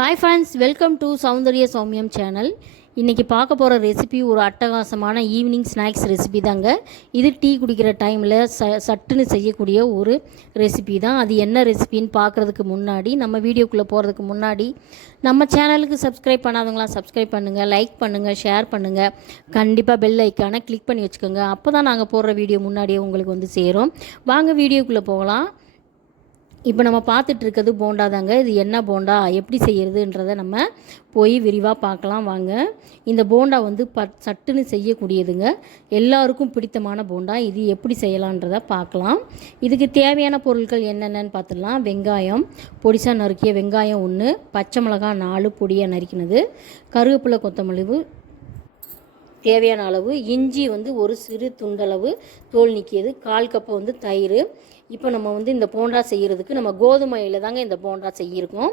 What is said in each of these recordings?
Hi friends, welcome to Soundarya Sowmiyam channel. இன்றைக்கி பார்க்க போகிற ரெசிபி ஒரு அட்டகாசமான ஈவினிங் ஸ்நாக்ஸ் ரெசிபி தாங்க. இது டீ குடிக்கிற டைமில் சட்டுன்னு செய்யக்கூடிய ஒரு ரெசிபி தான். அது என்ன ரெசிபின்னு பார்க்குறதுக்கு முன்னாடி, நம்ம வீடியோக்குள்ளே போகிறதுக்கு முன்னாடி நம்ம சேனலுக்கு சப்ஸ்கிரைப் பண்ணாதவங்களாம் சப்ஸ்கிரைப் பண்ணுங்கள், லைக் பண்ணுங்கள், ஷேர் பண்ணுங்கள். கண்டிப்பாக பெல் ஐக்கானை கிளிக் பண்ணி வச்சுக்கோங்க. அப்போ தான் நாங்கள் போடுற வீடியோ முன்னாடியே உங்களுக்கு வந்து சேரும். வாங்க வீடியோக்குள்ளே போகலாம். இப்போ நம்ம பார்த்துட்ருக்கிறது போண்டா தாங்க. இது என்ன போண்டா, எப்படி செய்கிறதுன்றதை நம்ம போய் விரிவாக பார்க்கலாம் வாங்க. இந்த போண்டா வந்து சட்டுன்னு செய்யக்கூடியதுங்க. எல்லாருக்கும் பிடித்தமான போண்டா. இது எப்படி செய்யலான்றதை பார்க்கலாம். இதுக்கு தேவையான பொருட்கள் என்னென்னு பார்த்துடலாம். வெங்காயம், பொடிசாக நறுக்கிய வெங்காயம் 1, பச்சை மிளகாய் 4 பொடியாக நறுக்கினது, கருவேப்பிலை, கொத்தமல்லி தேவையான அளவு, இஞ்சி வந்து ஒரு சிறு துண்டளவு தோல் நீக்கியது, 1/4 கப்பு வந்து தயிர். இப்போ நம்ம வந்து இந்த போண்டா செய்கிறதுக்கு நம்ம கோதுமையில் தாங்க இந்த போண்டா செய்யிருக்கோம்.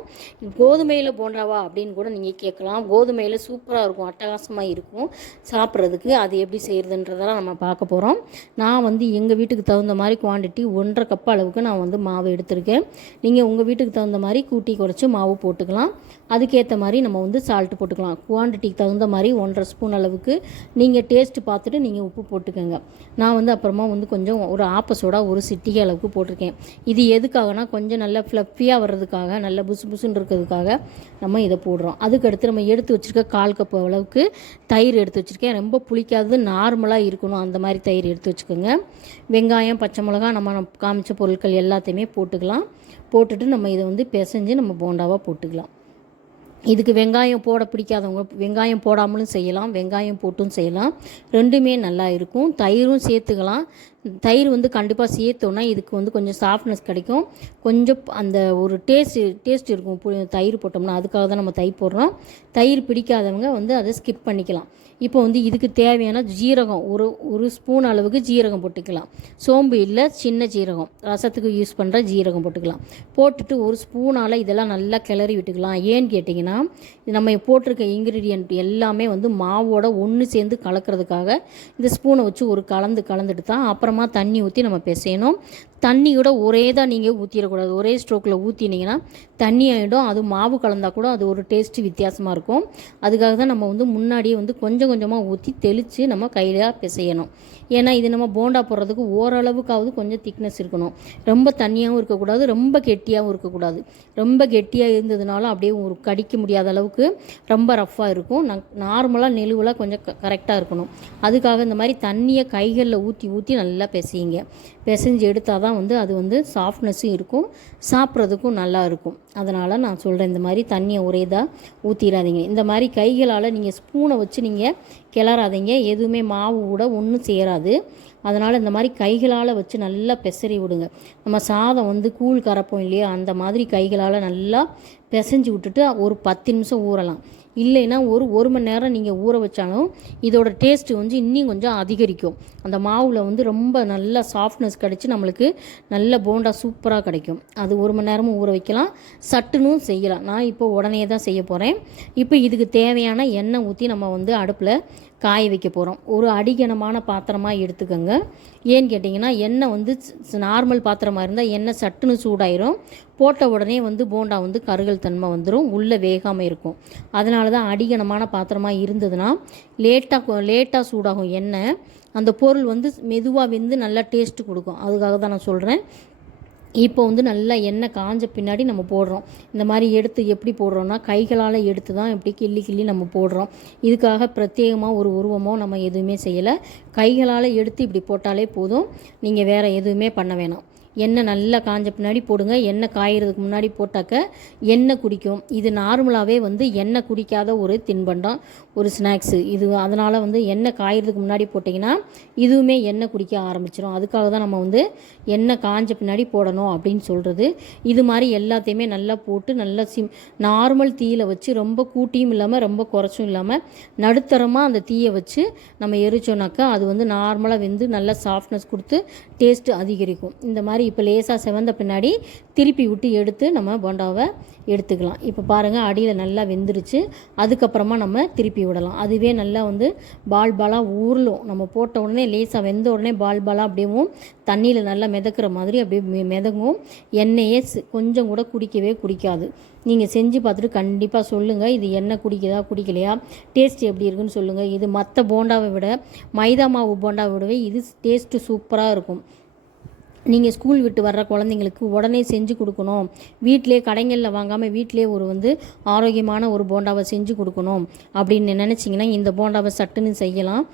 கோதுமையில் போண்டாவா அப்படின்னு கூட நீங்கள் கேட்கலாம். கோதுமையில் சூப்பராக இருக்கும், அட்டகாசமாக இருக்கும் சாப்பிட்றதுக்கு. அது எப்படி செய்கிறதுன்றதெல்லாம் நம்ம பார்க்க போகிறோம். நான் வந்து எங்கள் வீட்டுக்கு தகுந்த மாதிரி குவான்டிட்டி 1/2 கப் அளவுக்கு நான் வந்து மாவு எடுத்திருக்கேன். நீங்கள் உங்கள் வீட்டுக்கு தகுந்த மாதிரி கூட்டி குறைச்சி மாவு போட்டுக்கலாம். அதுக்கேற்ற மாதிரி நம்ம வந்து சால்ட்டு போட்டுக்கலாம். குவான்டிட்டிக்கு தகுந்த மாதிரி 1/2 ஸ்பூன் அளவுக்கு நீங்கள் டேஸ்ட்டு பார்த்துட்டு நீங்கள் உப்பு போட்டுக்கோங்க. நான் வந்து அப்புறமா வந்து கொஞ்சம் ஒரு ஆப்பசோடா ஒரு சிட்டிகை அளவுக்கு போட்டிருக்கேன். இது எதுக்காகனா கொஞ்சம் நல்லா ஃப்ளஃபியாக வர்றதுக்காக, நல்ல புசு புசுன்னு இருக்கிறதுக்காக நம்ம இதை போடுறோம். அதுக்கடுத்து நம்ம எடுத்து வச்சுருக்க 1/4 கப் அளவுக்கு தயிர் எடுத்து வச்சுருக்கேன். ரொம்ப புளிக்காதது, நார்மலாக இருக்கணும் அந்த மாதிரி தயிர் எடுத்து வச்சுக்கோங்க. வெங்காயம், பச்சை மிளகா, நம்ம காமிச்ச பொருட்கள் எல்லாத்தையுமே போட்டுக்கலாம். போட்டுட்டு நம்ம இதை வந்து பிசைஞ்சு நம்ம போண்டாவாக போட்டுக்கலாம். இதுக்கு வெங்காயம் போட பிடிக்காதவங்க வெங்காயம் போடாமலும் செய்யலாம், வெங்காயம் போட்டும் செய்யலாம். ரெண்டுமே நல்லா இருக்கும். தயிரும் சேர்த்துக்கலாம். தயிர் வந்து கண்டிப்பாக சேர்த்தோன்னா இதுக்கு வந்து கொஞ்சம் சாஃப்ட்னஸ் கிடைக்கும், கொஞ்சம் அந்த ஒரு டேஸ்ட் இருக்கும் தயிர் போட்டோம்னா. அதுக்காக தான் நம்ம தயிர் போடுறோம். தயிர் பிடிக்காதவங்க வந்து அதை ஸ்கிப் பண்ணிக்கலாம். இப்போ வந்து இதுக்கு தேவையான ஜீரகம் ஒரு ஸ்பூன் அளவுக்கு ஜீரகம் போட்டுக்கலாம். சோம்பு இல்லை, சின்ன ஜீரகம், ரசத்துக்கு யூஸ் பண்ணுற ஜீரகம் போட்டுக்கலாம். போட்டுட்டு ஒரு ஸ்பூனால் இதெல்லாம் நல்லா கிளறி விட்டுக்கலாம். ஏன்னு கேட்டிங்கன்னா, நம்ம போட்டிருக்க இன்க்ரீடியன்ட் எல்லாமே வந்து மாவோட ஒன்று சேர்ந்து கலக்கிறதுக்காக இந்த ஸ்பூனை வச்சு ஒரு கலந்துட்டு தான் அப்புறமா தண்ணி ஊற்றி நம்ம பிசையணும். தண்ணியோட ஒரே தான் நீங்கள் ஊற்றிடக்கூடாது. ஒரே ஸ்ட்ரோக்கில் ஊற்றினீங்கன்னா தண்ணி ஆகிடும். அது மாவு கலந்தால் கூட அது ஒரு டேஸ்ட்டு வித்தியாசமாக இருக்கும். அதுக்காக தான் நம்ம வந்து முன்னாடியே வந்து கொஞ்சம் கொஞ்சமாக ஊற்றி தெளித்து நம்ம கையில் பிசையணும். ஏன்னா இது நம்ம போண்டா போடுறதுக்கு ஓரளவுக்காவது கொஞ்சம் திக்னஸ் இருக்கணும். ரொம்ப தண்ணியாகவும் இருக்கக்கூடாது, ரொம்ப கெட்டியாகவும் இருக்கக்கூடாது. ரொம்ப கெட்டியாக இருந்ததுனாலும் அப்படியே ஒரு கடிக்க முடியாத அளவுக்கு ரொம்ப ரஃப்பாக இருக்கும். நார்மலாக நெழுவலாக கொஞ்சம் கரெக்டாக இருக்கணும். அதுக்காக இந்த மாதிரி தண்ணியை கைகளில் ஊற்றி நல்லா பிசையுங்க. பிசைஞ்சு எடுத்தால் தான் வந்து அது வந்து சாஃப்ட்னஸும் இருக்கும், சாப்பிட்றதுக்கும் நல்லா இருக்கும். அதனால் நான் சொல்கிறேன், இந்த மாதிரி தண்ணியை ஒரேதாக ஊற்றிடாதீங்க. இந்த மாதிரி கைகளால் நீங்கள் ஸ்பூனை வச்சு நீங்கள் கிளறாதீங்க. எதுவுமே மாவு கூட ஒன்றும் சேராது. அதனால் இந்த மாதிரி கைகளால் வச்சு நல்லா பிசறி விடுங்க. நம்ம சாதம் வந்து கூழ் கரைப்போம் இல்லையா, அந்த மாதிரி கைகளால் நல்லா பிசைஞ்சு விட்டுட்டு ஒரு 10 நிமிஷம் ஊறலாம். இல்லைன்னா ஒரு மணி நேரம் நீங்கள் ஊற வச்சாலும் இதோட டேஸ்ட்டு வந்து இன்னும் கொஞ்சம் அதிகரிக்கும். அந்த மாவில் வந்து ரொம்ப நல்லா சாஃப்ட்னஸ் கிடச்சி நம்மளுக்கு நல்ல போண்டா சூப்பராக கிடைக்கும். அது 1 மணி நேரமும் ஊற வைக்கலாம், சட்டுனும் செய்யலாம். நான் இப்போ உடனே தான் செய்ய போகிறேன். இப்போ இதுக்கு தேவையான எண்ணெய் ஊற்றி நம்ம வந்து அடுப்பில் காய வைக்க போகிறோம். ஒரு அடிகனமான பாத்திரமாக எடுத்துக்கோங்க. ஏன்னு கேட்டிங்கன்னா, எண்ணெய் வந்து நார்மல் பாத்திரமாக இருந்தால் எண்ணெய் சட்டுன்னு சூடாயிரும். போட்ட உடனே வந்து போண்டா வந்து கருகல் தன்மை வந்துடும், உள்ளே வேகாமல் இருக்கும். அதனால தான் அடிகனமான பாத்திரமாக இருந்ததுன்னா லேட்டாக சூடாகும் எண்ணெய். அந்த பொருள் வந்து மெதுவாக வெந்து நல்லா டேஸ்ட்டு கொடுக்கும். அதுக்காக தான் நான் சொல்கிறேன். இப்போ வந்து நல்லா எண்ணெய் காஞ்ச பின்னாடி நம்ம போடுறோம். இந்த மாதிரி எடுத்து எப்படி போடுறோன்னா, கைகளால் எடுத்து தான் இப்படி கிள்ளி நம்ம போடுறோம். இதுக்காக பிரத்யேகமாக ஒரு உருவமோ நம்ம எதுவுமே செய்யலை. கைகளால் எடுத்து இப்படி போட்டாலே போதும். நீங்கள் வேறு எதுவுமே பண்ண வேணாம். எண்ணெய் நல்லா காஞ்ச பின்னாடி போடுங்க. எண்ணெய் காய்கிறதுக்கு முன்னாடி போட்டாக்க எண்ணெய் குடிக்கும். இது நார்மலாகவே வந்து எண்ணெய் குடிக்காத ஒரு தின்பண்டம், ஒரு ஸ்நாக்ஸு இது. அதனால் வந்து எண்ணெய் காய்கிறதுக்கு முன்னாடி போட்டிங்கன்னா இதுவுமே எண்ணெய் குடிக்க ஆரம்பிச்சிடும். அதுக்காக தான் நம்ம வந்து எண்ணெய் காஞ்ச பின்னாடி போடணும் அப்படின்னு சொல்கிறது. இது மாதிரி எல்லாத்தையுமே நல்லா போட்டு நல்லா நார்மல் தீயில் வச்சு, ரொம்ப கூட்டியும் இல்லாமல் ரொம்ப குறைச்சும் இல்லாமல் நடுத்தரமாக அந்த தீயை வச்சு நம்ம எரிச்சோன்னாக்கா அது வந்து நார்மலாக வெந்து நல்லா சாஃப்ட்னஸ் கொடுத்து டேஸ்ட்டு அதிகரிக்கும். இந்த மாதிரி இப்போ லேசாக செவந்த பின்னாடி திருப்பி விட்டு எடுத்து நம்ம போண்டாவை எடுத்துக்கலாம். இப்போ பாருங்கள் அடியில் நல்லா வெந்துருச்சு. அதுக்கப்புறமா நம்ம திருப்பி விடலாம். அதுவே நல்லா வந்து பால் பாலாக ஊறலும். நம்ம போட்ட உடனே லேசாக வெந்த உடனே பால் பாலாக அப்படியேவும் தண்ணியில் நல்லா மிதக்கிற மாதிரி அப்படியே மிதங்கும். எண்ணெயே கொஞ்சம் கூட குடிக்கவே குடிக்காது. நீங்கள் செஞ்சு பார்த்துட்டு கண்டிப்பாக சொல்லுங்கள், இது எண்ணெய் குடிக்குதா குடிக்கலையா, டேஸ்ட் எப்படி இருக்குன்னு சொல்லுங்கள். இது மற்ற போண்டாவை விட மைதா மாவு போண்டாவை விடவே இது டேஸ்ட்டு சூப்பராக இருக்கும். நீங்கள் ஸ்கூல் விட்டு வர்ற குழந்தைங்களுக்கு உடனே செஞ்சு கொடுக்கணும், வீட்டிலே கடைகளில் வாங்காமல் வீட்டிலே ஒரு வந்து ஆரோக்கியமான ஒரு போண்டாவை செஞ்சு கொடுக்கணும் அப்படின்னு நினச்சிங்கன்னா இந்த போண்டாவை சட்டுன்னு செய்யலாம்.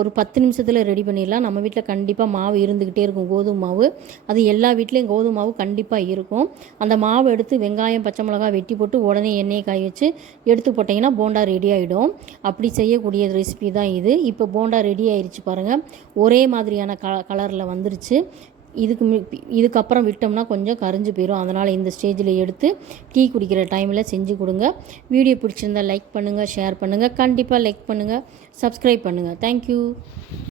ஒரு 10 நிமிஷத்தில் ரெடி பண்ணிடலாம். நம்ம வீட்டில் கண்டிப்பாக மாவு இருந்துக்கிட்டே இருக்கும், கோதுமை மாவு. அது எல்லா வீட்லேயும் கோதுமை மாவு கண்டிப்பாக இருக்கும். அந்த மாவு எடுத்து வெங்காயம் பச்சை மிளகாய் வெட்டி போட்டு உடனே எண்ணெயை காய வச்சு எடுத்து போட்டிங்கன்னா போண்டா ரெடி ஆகிடும். அப்படி செய்யக்கூடிய ரெசிபி தான் இது. இப்போ போண்டா ரெடி ஆயிடுச்சு பாருங்கள், ஒரே மாதிரியான கலரில் வந்துருச்சு. இதுக்கப்புறம் விட்டோம்னா கொஞ்சம் கரிஞ்சு போயிடும். அதனால் இந்த ஸ்டேஜில் எடுத்து டீ குடிக்கிற டைமில் செஞ்சு கொடுங்க. வீடியோ பிடிச்சிருந்தால் லைக் பண்ணுங்கள், ஷேர் பண்ணுங்கள், கண்டிப்பாக லைக் பண்ணுங்கள், சப்ஸ்கிரைப் பண்ணுங்கள். தேங்க்யூ.